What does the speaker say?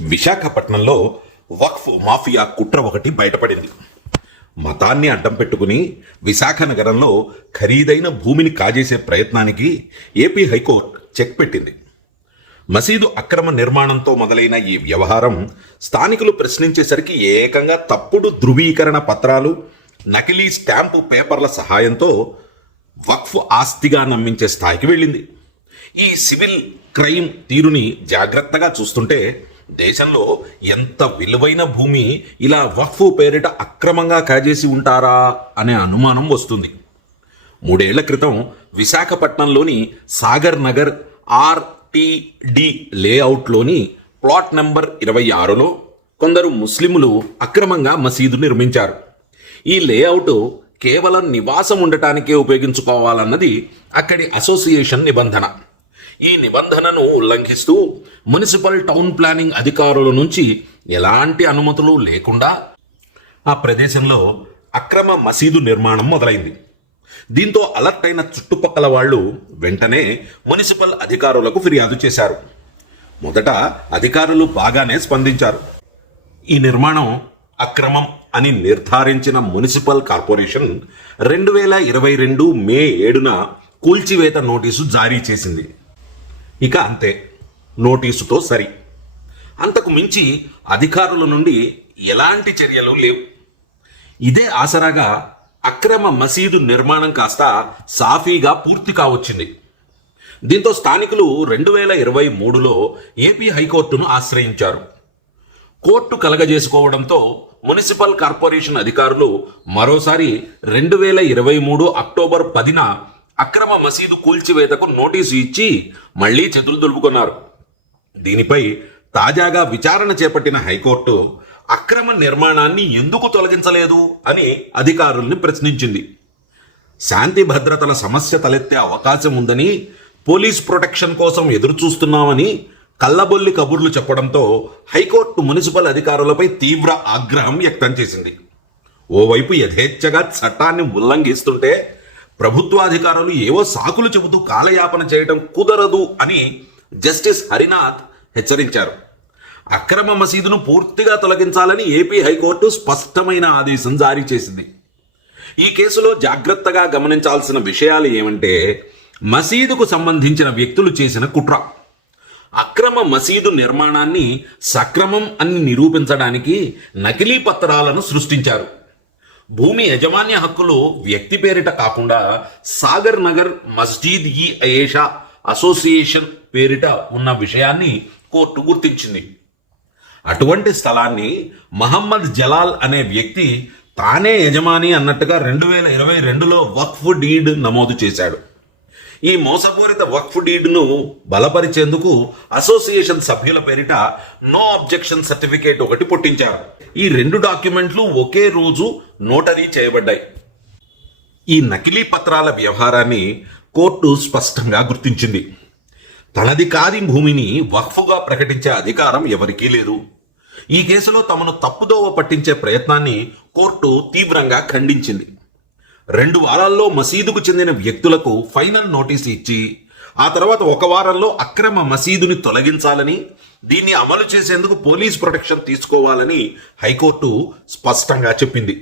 విశాఖపట్నంలో వక్ఫ్ మాఫియా కుట్ర ఒకటి బయటపడింది. మతాన్ని అడ్డం పెట్టుకుని విశాఖ నగరంలో ఖరీదైన భూమిని కాజేసే ప్రయత్నానికి ఏపీ హైకోర్టు చెక్ పెట్టింది. మసీదు అక్రమ నిర్మాణంతో మొదలైన ఈ వ్యవహారం స్థానికులు ప్రశ్నించేసరికి ఏకంగా తప్పుడు ధృవీకరణ పత్రాలు నకిలీ స్టాంపు పేపర్ల సహాయంతో వక్ఫ్ ఆస్తిగా నమ్మించే స్థాయికి వెళ్ళింది. ఈ సివిల్ క్రైమ్ తీరుని జాగ్రత్తగా చూస్తుంటే దేశంలో ఎంత విలువైన భూమి ఇలా వక్ఫ్ పేరిట అక్రమంగా కాజేసి ఉంటారా అనే అనుమానం వస్తుంది. మూడేళ్ళ క్రితం విశాఖపట్నంలోని సాగర్ నగర్ ఆర్టీడి లేఅవుట్లోని ప్లాట్ నెంబర్ ఇరవై ఆరులో కొందరు ముస్లింలు అక్రమంగా మసీదు నిర్మించారు. ఈ లేఅవుట్ కేవలం నివాసం ఉండటానికే ఉపయోగించుకోవాలన్నది అక్కడి అసోసియేషన్ నిబంధన. ఈ నిబంధనను ఉల్లంఘిస్తూ మున్సిపల్ టౌన్ ప్లానింగ్ అధికారుల నుంచి ఎలాంటి అనుమతులు లేకుండా ఆ ప్రదేశంలో అక్రమ మసీదు నిర్మాణం మొదలైంది. దీంతో అలర్ట్ అయిన చుట్టుపక్కల వాళ్ళు వెంటనే మున్సిపల్ అధికారులకు ఫిర్యాదు చేశారు. మొదట అధికారులు బాగానే స్పందించారు. ఈ నిర్మాణం అక్రమం అని నిర్ధారించిన మున్సిపల్ కార్పొరేషన్ రెండు వేల ఇరవై రెండు మే ఏడున కూల్చివేత నోటీసు జారీ చేసింది. ఇక అంతే. నోటీసుతో సరి. అంతకు మించి అధికారుల నుండి ఎలాంటి చర్యలు లేవు. ఇదే ఆసరాగా అక్రమ మసీదు నిర్మాణం కాస్త సాఫీగా పూర్తి కావచ్చింది. దీంతో స్థానికులు రెండు వేల ఇరవై మూడులో ఏపీ హైకోర్టును ఆశ్రయించారు. కోర్టు కలగజేసుకోవడంతో మున్సిపల్ కార్పొరేషన్ అధికారులు మరోసారి రెండు వేల ఇరవై మూడు అక్టోబర్ పదిన అక్రమ మసీదు కూల్చివేతకు నోటీసు ఇచ్చి మళ్ళీ చేతులు దులుపుకున్నారు. దీనిపై తాజాగా విచారణ చేపట్టిన హైకోర్టు అక్రమ నిర్మాణాన్ని ఎందుకు తొలగించలేదు అని అధికారుల్ని ప్రశ్నించింది. శాంతి భద్రతల సమస్య తలెత్తే అవకాశం ఉందని పోలీస్ ప్రొటెక్షన్ కోసం ఎదురుచూస్తున్నామని కల్లబొల్లి కబుర్లు చెప్పడంతో హైకోర్టు మున్సిపల్ అధికారులపై తీవ్ర ఆగ్రహం వ్యక్తం చేసింది. ఓవైపు యథేచ్ఛగా చట్టాన్ని ఉల్లంఘిస్తుంటే ప్రభుత్వాధికారులు ఏవో సాకులు చెబుతూ కాలయాపన చేయడం కుదరదు అని జస్టిస్ హరినాథ్ హెచ్చరించారు. అక్రమ మసీదును పూర్తిగా తొలగించాలని ఏపీ హైకోర్టు స్పష్టమైన ఆదేశం జారీ చేసింది. ఈ కేసులో జాగ్రత్తగా గమనించాల్సిన విషయాలు ఏమంటే మసీదుకు సంబంధించిన వ్యక్తులు చేసిన కుట్ర. అక్రమ మసీదు నిర్మాణాన్ని సక్రమం అని నిరూపించడానికి నకిలీ పత్రాలను సృష్టించారు. భూమి యజమాన్య హక్కులు వ్యక్తి పేరిట కాకుండా సాగర్ నగర్ మస్జీద్ ఈ అయేషా అసోసియేషన్ పేరిట ఉన్న విషయాన్ని కోర్టు గుర్తించింది. అటువంటి స్థలాన్ని మహమ్మద్ జలాల్ అనే వ్యక్తి తానే యజమాని అన్నట్టుగా రెండు వేల ఇరవై రెండులో వక్ఫ్ డీడ్ నమోదు చేశాడు. ఈ మోసపూరిత వక్ఫ్ డీడ్ను బలపరిచేందుకు అసోసియేషన్ సభ్యుల పేరిట నో అబ్జెక్షన్ సర్టిఫికేట్ ఒకటి పుట్టించారు. ఈ రెండు డాక్యుమెంట్లు ఒకే రోజు నోటరీ చేయబడ్డాయి. ఈ నకిలీ పత్రాల వ్యవహారాన్ని కోర్టు స్పష్టంగా గుర్తించింది. తనది కాది భూమిని వక్ఫుగా ప్రకటించే అధికారం ఎవరికీ లేదు. ఈ కేసులో తమను తప్పుదోవ పట్టించే ప్రయత్నాన్ని కోర్టు తీవ్రంగా ఖండించింది. రెండు వారాల్లో మసీదుకు చెందిన వ్యక్తులకు ఫైనల్ నోటీసు ఇచ్చి ఆ తర్వాత ఒక వారంలో అక్రమ మసీదుని తొలగించాలని దీన్ని అమలు చేసేందుకు పోలీస్ ప్రొటెక్షన్ తీసుకోవాలని హైకోర్టు స్పష్టంగా చెప్పింది.